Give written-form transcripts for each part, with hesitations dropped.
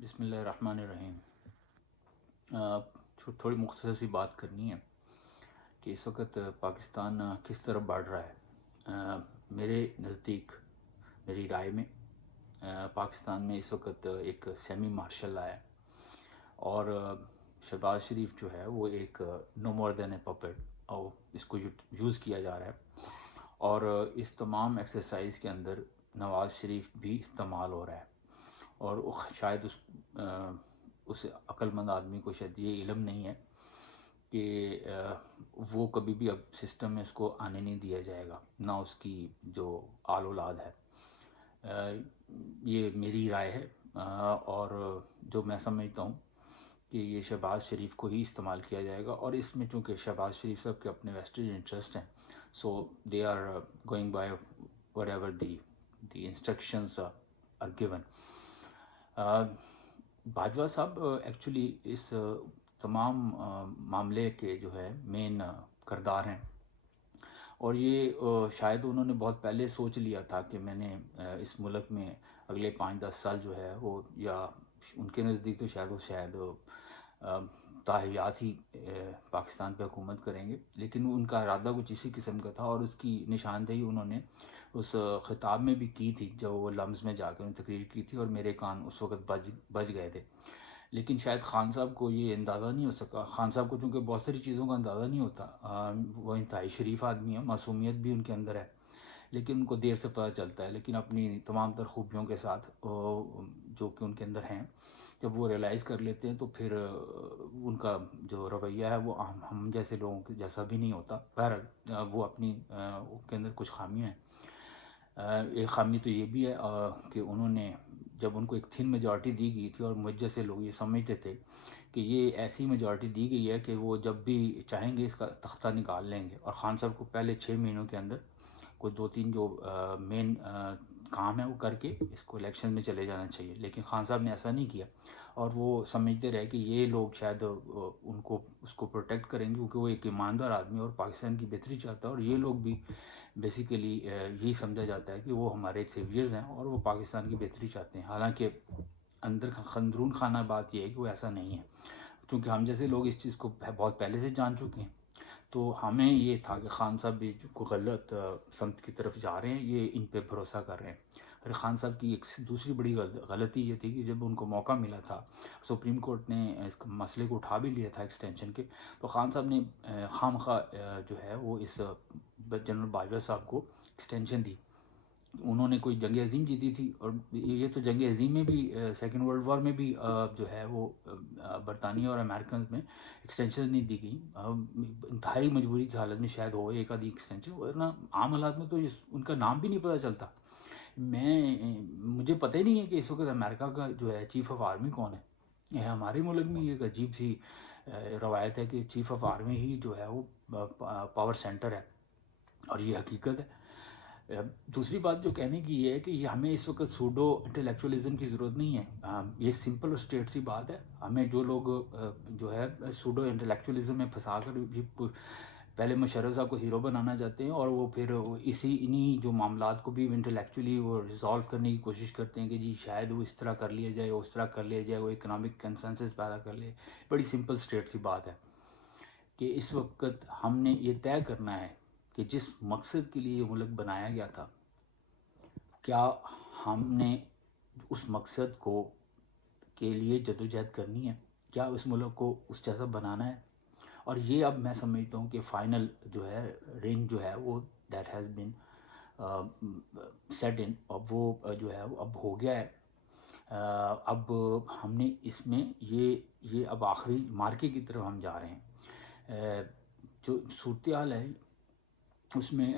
بسم اللہ الرحمن الرحیم۔ تھوڑی مختصر سی بات کرنی ہے کہ اس وقت پاکستان کس طرف بڑھ رہا ہے۔ میرے نزدیک، میری رائے میں، پاکستان میں اس وقت ایک سیمی مارشل لا ہے، اور شہباز شریف جو ہے وہ ایک نو مور دین اے پپٹ، اور اس کو یوز کیا جا رہا ہے، اور اس تمام ایکسرسائز کے اندر نواز شریف بھی استعمال ہو رہا ہے، اور شاید اس عقل مند آدمی کو شاید یہ علم نہیں ہے کہ وہ کبھی بھی اب سسٹم میں اس کو آنے نہیں دیا جائے گا، نہ اس کی جو آل اولاد ہے۔ یہ میری رائے ہے، اور جو میں سمجھتا ہوں کہ یہ شہباز شریف کو ہی استعمال کیا جائے گا، اور اس میں چونکہ شہباز شریف صاحب کے اپنے ویسٹڈ انٹرسٹ ہیں، so they are going by whatever the instructions are given. Bajwa صاحب ایکچولی اس تمام معاملے کے جو ہے مین کردار ہیں، اور یہ شاید انہوں نے بہت پہلے سوچ لیا تھا کہ میں نے اس ملک میں اگلے 5-10 سال جو ہے وہ، یا ان کے نزدیک تو شاید تاحیات ہی پاکستان پہ حکومت کریں گے، لیکن ان کا ارادہ کچھ اسی قسم کا تھا، اور اس کی نشاندہی انہوں نے اس خطاب میں بھی کی تھی جب وہ لمز میں جا کے انہوں نے تقریر کی تھی، اور میرے کان اس وقت بج گئے تھے۔ لیکن شاید خان صاحب کو یہ اندازہ نہیں ہو سکا، خان صاحب کو چونکہ بہت ساری چیزوں کا اندازہ نہیں ہوتا، وہ انتہائی شریف آدمی ہے، معصومیت بھی ان کے اندر ہے، لیکن ان کو دیر سے پتہ چلتا ہے، لیکن اپنی تمام تر خوبیوں کے ساتھ جو کہ ان کے اندر ہیں، جب وہ ریئلائز کر لیتے ہیں تو پھر ان کا جو رویہ ہے وہ ہم جیسے لوگوں کے جیسا بھی نہیں ہوتا۔ بہرحال وہ اپنی ان کے اندر کچھ خامیاں ہیں۔ ایک خامی تو یہ بھی ہے کہ انہوں نے جب ان کو ایک تھن میجارٹی دی گئی تھی، اور مجھ جیسے لوگ یہ سمجھتے تھے کہ یہ ایسی میجارٹی دی گئی ہے کہ وہ جب بھی چاہیں گے اس کا تختہ نکال لیں گے، اور خان صاحب کو پہلے 6 مہینوں کے اندر کوئی 2-3 جو مین کام ہے وہ کر کے اس کو الیکشن میں چلے جانا چاہیے، لیکن خان صاحب نے ایسا نہیں کیا، اور وہ سمجھتے رہے کہ یہ لوگ شاید ان کو اس کو پروٹیکٹ کریں گے، کیونکہ وہ ایک ایماندار آدمی اور پاکستان کی بہتری چاہتا ہے، اور یہ لوگ بھی بیسیکلی یہی سمجھا جاتا ہے کہ وہ ہمارے سیویئرز ہیں اور وہ پاکستان کی بہتری چاہتے ہیں، حالانکہ اندرون خانہ بات یہ ہے کہ وہ ایسا نہیں ہے، چونکہ ہم جیسے لوگ اس چیز کو بہت پہلے سے جان چکے ہیں، تو ہمیں یہ تھا کہ خان صاحب بھی کو غلط سمت کی طرف جا رہے ہیں، یہ ان پہ بھروسہ کر رہے ہیں۔ اور خان صاحب کی ایک دوسری بڑی غلطی یہ تھی کہ جب ان کو موقع ملا تھا، سپریم کورٹ نے اس مسئلے کو اٹھا بھی لیا تھا ایکسٹینشن کے، تو خان صاحب نے خواہ جو ہے وہ اس جنرل باجوہ صاحب کو ایکسٹینشن دی۔ انہوں نے کوئی جنگ عظیم جیتی تھی، اور یہ تو جنگ عظیم میں بھی سیکنڈ ورلڈ وار میں بھی جو ہے وہ برطانیہ اور امریکنز میں ایکسٹینشن نہیں دی گئی، انتہائی مجبوری کی حالت میں شاید ہو ایک آدھی ایکسٹینشن، ورنہ عام حالات میں تو ان کا نام بھی نہیں پتہ چلتا۔ مجھے پتہ ہی نہیں ہے کہ اس وقت امریکہ کا جو ہے چیف آف آرمی کون ہے۔ یہ ہمارے ملک میں یہ ایک عجیب سی روایت ہے کہ چیف آف آرمی ہی جو ہے وہ پاور سینٹر ہے، اور یہ حقیقت ہے۔ دوسری بات جو کہنے کی یہ ہے کہ یہ ہمیں اس وقت سوڈو انٹلیکچولیزم کی ضرورت نہیں ہے، یہ سمپل اور اسٹریٹ سی بات ہے۔ ہمیں جو لوگ جو ہے سوڈو انٹلیکچولیزم میں پھنسا کر پہلے مشرف صاحب کو ہیرو بنانا چاہتے ہیں، اور وہ پھر انہی جو معاملات کو بھی انٹلیکچولی وہ ریزالو کرنے کی کوشش کرتے ہیں کہ جی شاید وہ اس طرح کر لیا جائے، اس طرح کر لیا جائے، وہ اکنامک کنسنسس پیدا کر لے۔ بڑی سمپل اسٹریٹ سی بات ہے کہ اس وقت ہم نے یہ طے کرنا ہے کہ جس مقصد کے لیے یہ ملک بنایا گیا تھا، کیا ہم نے اس مقصد کو کے لیے جدوجہد کرنی ہے، کیا اس ملک کو اس جیسا بنانا ہے۔ اور یہ اب میں سمجھتا ہوں کہ فائنل جو ہے رنگ جو ہے وہ دیٹ ہیز بین سیٹ ان، اب وہ جو ہے وہ اب ہو گیا ہے۔ اب ہم نے اس میں یہ اب آخری مارکے کی طرف ہم جا رہے ہیں۔ جو صورتحال ہے اس میں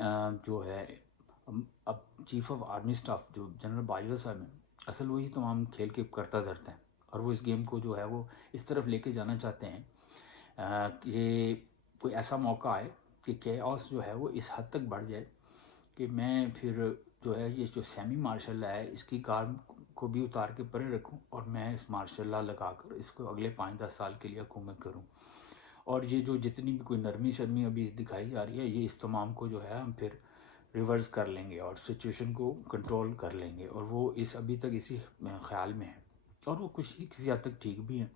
جو ہے اب چیف آف آرمی اسٹاف جو جنرل باجوہ صاحب ہیں، اصل وہی تمام کھیل کے کرتا دھرتا ہے، اور وہ اس گیم کو جو ہے وہ اس طرف لے کے جانا چاہتے ہیں کہ کوئی ایسا موقع آئے کہ کیوس جو ہے وہ اس حد تک بڑھ جائے کہ میں پھر جو ہے یہ جو سیمی مارشل لا ہے اس کی کار کو بھی اتار کے پرے رکھوں، اور میں اس مارشل لا لگا کر اس کو اگلے 5-10 سال کے لیے حکومت کروں، اور یہ جو جتنی بھی کوئی نرمی شرمی ابھی دکھائی جا رہی ہے، یہ اس تمام کو جو ہے ہم پھر ریورس کر لیں گے اور سچویشن کو کنٹرول کر لیں گے، اور وہ ابھی تک اسی خیال میں ہے۔ اور وہ کسی حد تک ٹھیک بھی ہیں.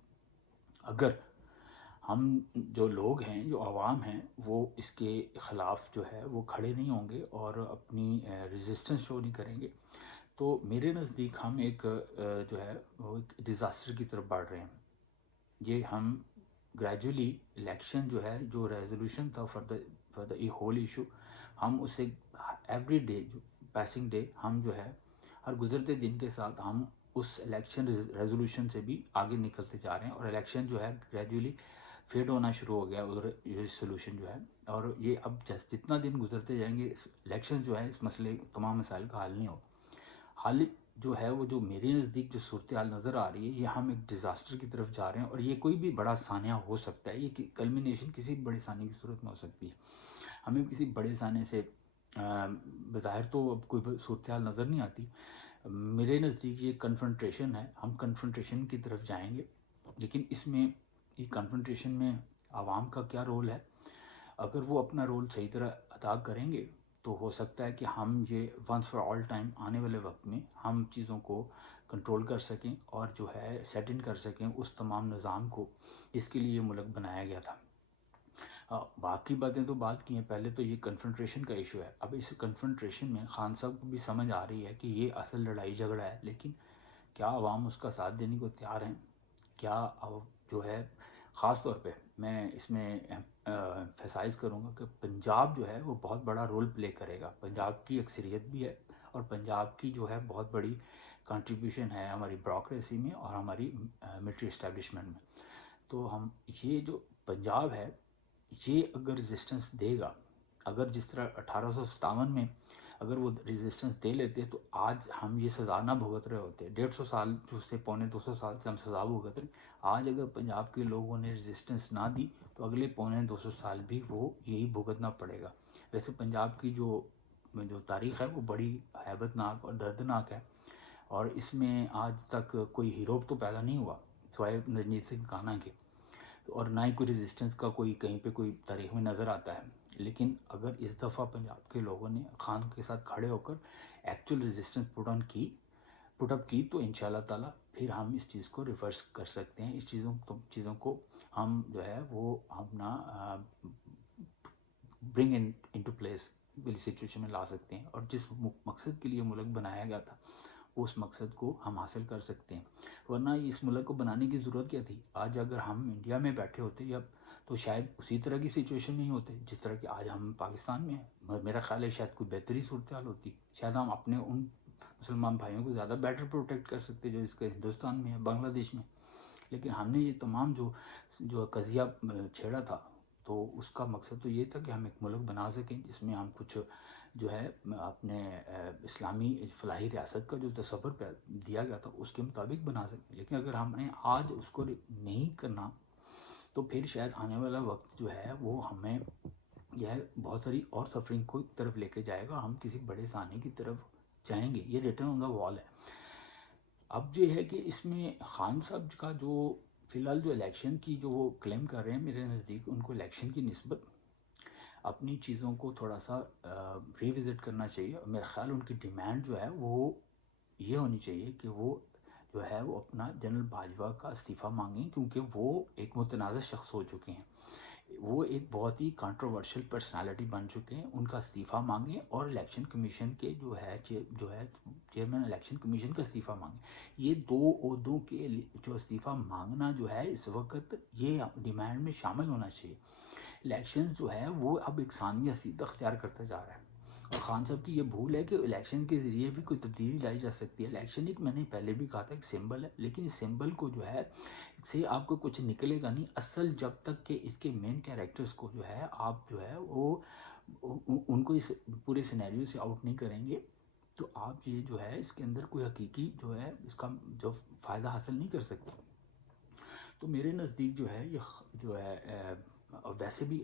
اگر ہم جو لوگ ہیں، جو عوام ہیں، وہ اس کے خلاف جو ہے وہ کھڑے نہیں ہوں گے اور اپنی ریزسٹنس شو نہیں کریں گے، تو میرے نزدیک ہم ایک جو ہے وہ ایک ڈیزاسٹر کی طرف بڑھ رہے ہیں. یہ ہم گریجولی الیکشن جو ہے، جو ریزولوشن تھا فار دا ہول ایشو، ہم اسے ایوری ڈے، جو پیسنگ ڈے، ہم جو ہے ہر گزرتے دن کے ساتھ ہم اس الیکشن ریزولوشن سے بھی آگے نکلتے جا رہے ہیں، اور الیکشن جو ہے گریجولی فیڈ ہونا شروع ہو گیا، اور یہ سولوشن جو ہے، اور یہ اب جتنا دن گزرتے جائیں گے الیکشن جو ہے اس مسئلے تمام مسائل کا حل نہیں ہو. حال جو ہے وہ جو میرے نزدیک جو صورتحال نظر آ رہی ہے، یہ ہم ایک ڈیزاسٹر کی طرف جا رہے ہیں، اور یہ کوئی بھی بڑا سانحہ ہو سکتا ہے. یہ کلمینیشن کسی بھی بڑے سانحے کی صورت میں ہو سکتی ہے. ہمیں کسی بڑے سانحے سے بظاہر تو اب کوئی صورتحال نظر نہیں آتی. میرے نزدیک یہ کنفرنٹریشن ہے، ہم کنفرنٹریشن کی طرف جائیں گے، لیکن اس میں یہ کنفرنٹریشن میں عوام کا کیا رول ہے. اگر وہ اپنا رول صحیح طرح ادا کریں گے تو ہو سکتا ہے کہ ہم یہ ونس فار آل ٹائم آنے والے وقت میں ہم چیزوں کو کنٹرول کر سکیں، اور جو ہے سیٹ ان کر سکیں اس تمام نظام کو جس کے لیے یہ ملک بنایا گیا تھا. باقی باتیں تو بات کی ہیں، پہلے تو یہ کنفرنٹریشن کا ایشو ہے. اب اس کنفرنٹریشن میں خان صاحب کو بھی سمجھ آ رہی ہے کہ یہ اصل لڑائی جھگڑا ہے، لیکن کیا عوام اس کا ساتھ دینے کو تیار ہیں؟ کیا جو ہے خاص طور پہ میں اس میں ایمفیسائز کروں گا کہ پنجاب جو ہے وہ بہت بڑا رول پلے کرے گا. پنجاب کی اکثریت بھی ہے، اور پنجاب کی جو ہے بہت بڑی کنٹریبیوشن ہے ہماری بیوروکریسی میں اور ہماری ملٹری اسٹیبلشمنٹ میں. تو ہم یہ جو پنجاب ہے، یہ اگر ریزسٹنس دے گا، اگر جس طرح 1857 میں اگر وہ ریزسٹنس دے لیتے تو آج ہم یہ سزا نہ بھگت رہے ہوتے. 150 سال جو سے 250 سال سے ہم سزا بھگت رہے. آج اگر پنجاب کے لوگوں نے ریزسٹنس نہ دی تو اگلے 250 سال بھی وہ یہی بھگتنا پڑے گا. ویسے پنجاب کی جو تاریخ ہے وہ بڑی ہیبت ناک اور دردناک ہے، اور اس میں آج تک کوئی ہیرو تو پیدا نہیں ہوا سوائے رنجیت سنگھ کانا کے، اور نہ ہی کوئی ریزسٹنس کا کوئی کہیں پہ کوئی تاریخ میں نظر آتا ہے. لیکن اگر اس دفعہ پنجاب کے لوگوں نے خان کے ساتھ کھڑے ہو کر ایکچوئل ریزسٹنس پٹ اپ کی تو انشاءاللہ تعالیٰ پھر ہم اس چیز کو ریورس کر سکتے ہیں. اس چیزوں کو ہم جو ہے وہ اپنا برنگ انٹو پلیس والی سچویشن میں لا سکتے ہیں، اور جس مقصد کے لیے ملک بنایا گیا تھا اس مقصد کو ہم حاصل کر سکتے ہیں. ورنہ اس ملک کو بنانے کی ضرورت کیا تھی؟ آج اگر ہم انڈیا میں بیٹھے ہوتے یا تو شاید اسی طرح کی سچویشن نہیں ہوتے جس طرح کہ آج ہم پاکستان میں ہیں. میرا خیال ہے شاید کوئی بہتری صورتحال ہوتی، شاید ہم اپنے ان مسلمان بھائیوں کو زیادہ بیٹر پروٹیکٹ کر سکتے جو اس کے ہندوستان میں ہے، بنگلہ دیش میں. لیکن ہم نے یہ تمام جو قضیہ چھیڑا تھا تو اس کا مقصد تو یہ تھا کہ ہم ایک ملک بنا سکیں جس میں ہم کچھ جو ہے اپنے اسلامی فلاحی ریاست کا جو تصور دیا گیا تھا اس کے مطابق بنا سکیں. لیکن اگر ہم نے آج اس کو نہیں کرنا تو پھر شاید آنے والا وقت جو ہے وہ ہمیں یہ بہت ساری اور سفرنگ کو طرف لے کے جائے گا. ہم کسی بڑے سانحے کی طرف جائیں گے، یہ ریٹن آن دا وال ہے. اب یہ ہے کہ اس میں خان صاحب کا جو فی الحال جو الیکشن کی جو وہ کلیم کر رہے ہیں، میرے نزدیک ان کو الیکشن کی نسبت اپنی چیزوں کو تھوڑا سا ریوزٹ کرنا چاہیے. میرا خیال ان کی ڈیمانڈ جو ہے وہ یہ ہونی چاہیے کہ وہ جو ہے وہ اپنا جنرل باجوہ کا استعفیٰ مانگیں، کیونکہ وہ ایک متنازع شخص ہو چکے ہیں، وہ ایک بہت ہی کنٹروورشل پرسنالٹی بن چکے ہیں. ان کا استعفیٰ مانگیں اور الیکشن کمیشن کے جو ہے چیئرمین الیکشن کمیشن کا استعفیٰ مانگیں. یہ دو عہدوں کے جو استعفیٰ مانگنا جو ہے اس وقت یہ ڈیمانڈ میں شامل ہونا چاہیے. الیکشنز جو ہے وہ اب ایک ثانوی حیثیت اختیار کرتا جا رہا ہے، اور خان صاحب کی یہ بھول ہے کہ الیکشن کے ذریعے بھی کوئی تبدیلی لائی جا سکتی ہے. الیکشن ایک میں نے پہلے بھی کہا تھا ایک سمبل ہے، لیکن اس سمبل کو جو ہے سے آپ کو کچھ نکلے گا نہیں اصل جب تک کہ اس کے مین کیریکٹرز کو جو ہے آپ جو ہے وہ ان کو اس پورے سینیریو سے آؤٹ نہیں کریں گے تو آپ یہ جو ہے اس کے اندر کوئی حقیقی جو ہے اس کا جو فائدہ حاصل نہیں کر سکتے. تو میرے نزدیک جو ہے یہ جو ہے ویسے بھی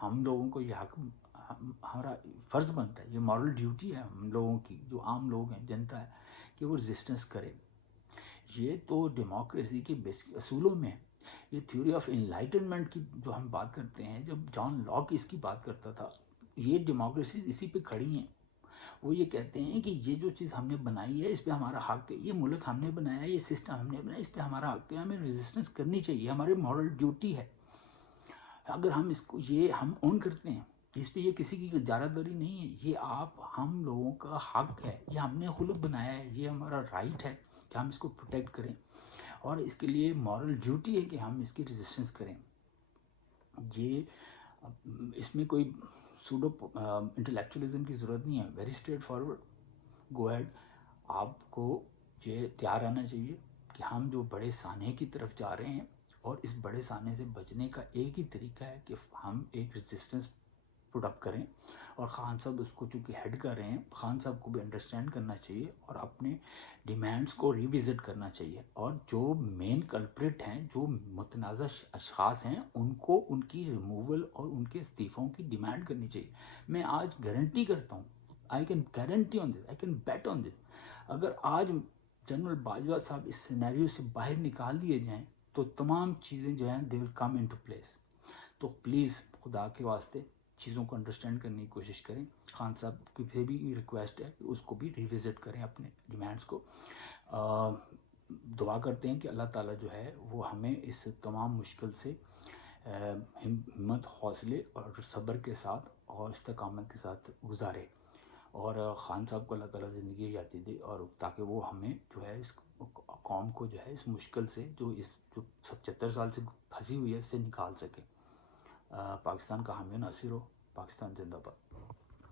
ہم لوگوں کو یہ حق ہمارا فرض بنتا ہے، یہ مورل ڈیوٹی ہے ہم لوگوں کی جو عام لوگ ہیں، جنتا ہے، کہ وہ ریزسٹنس کرے. یہ تو ڈیموکریسی کے بیسک اصولوں میں ہے. یہ تھیوری آف انلائٹنمنٹ کی جو ہم بات کرتے ہیں، جب جان لاک اس کی بات کرتا تھا، یہ ڈیموکریسی اسی پہ کھڑی ہیں. وہ یہ کہتے ہیں کہ یہ جو چیز ہم نے بنائی ہے اس پہ ہمارا حق ہے، یہ ملک ہم نے بنایا ہے، یہ سسٹم ہم نے بنایا، اس پہ ہمارا حق ہے، ہمیں ریزسٹنس کرنی چاہیے، ہماری مورل ڈیوٹی ہے۔ اگر ہم اس کو یہ ہم اون کرتے ہیں، اس پہ یہ کسی کی اجارہ داری نہیں ہے، یہ ہم لوگوں کا حق ہے، یہ ہم نے خود بنایا ہے، یہ ہمارا رائٹ ہے کہ ہم اس کو پروٹیکٹ کریں، اور اس کے لیے مورل ڈیوٹی ہے کہ ہم اس کی ریزسٹنس کریں۔ یہ اس میں کوئی سوڈو انٹلیکچولیزم کی ضرورت نہیں ہے، ویری اسٹریٹ فارورڈ، گو ہیڈ۔ آپ کو یہ تیار رہنا چاہیے کہ ہم جو بڑے سانحے کی طرف جا رہے ہیں، اور اس بڑے سانحے سے بچنے کا ایک ہی طریقہ ہے کہ ہم ایک ریزسٹنس پٹ اپ کریں، اور خان صاحب اس کو چونکہ ہیڈ کر رہے ہیں، خان صاحب کو بھی انڈرسٹینڈ کرنا چاہیے اور اپنے ڈیمانڈز کو ریوزٹ کرنا چاہیے، اور جو مین کلپریٹ ہیں، جو متنازع اشخاص ہیں، ان کو ان کی ریموول اور ان کے استعفوں کی ڈیمانڈ کرنی چاہیے۔ میں آج گارنٹی کرتا ہوں، I can guarantee on this, I can bet on this, اگر آج جنرل باجوہ صاحب اس سینیریو سے باہر نکال دیے جائیں تو تمام چیزیں جو ہیں دے ول کم ان ٹو پلیس۔ تو پلیز خدا کے واسطے چیزوں کو انڈرسٹینڈ کرنے کی کوشش کریں۔ خان صاحب کی پھر بھی ریکویسٹ ہے کہ اس کو بھی ریوزٹ کریں اپنے ڈیمانڈس کو۔ دعا کرتے ہیں کہ اللہ تعالیٰ جو ہے وہ ہمیں اس تمام مشکل سے ہمت، حوصلے اور صبر کے ساتھ اور استقامت کے ساتھ گزارے، اور خان صاحب کو اللہ تعالیٰ زندگی حیاتی دے، اور تاکہ وہ ہمیں جو ہے اس قوم کو جو ہے اس مشکل سے جو 75 سال سے پھنسی ہوئی ہے اس سے نکال سکے۔ پاکستان کا حامی و ناصر ہو، پاکستان زندہ باد۔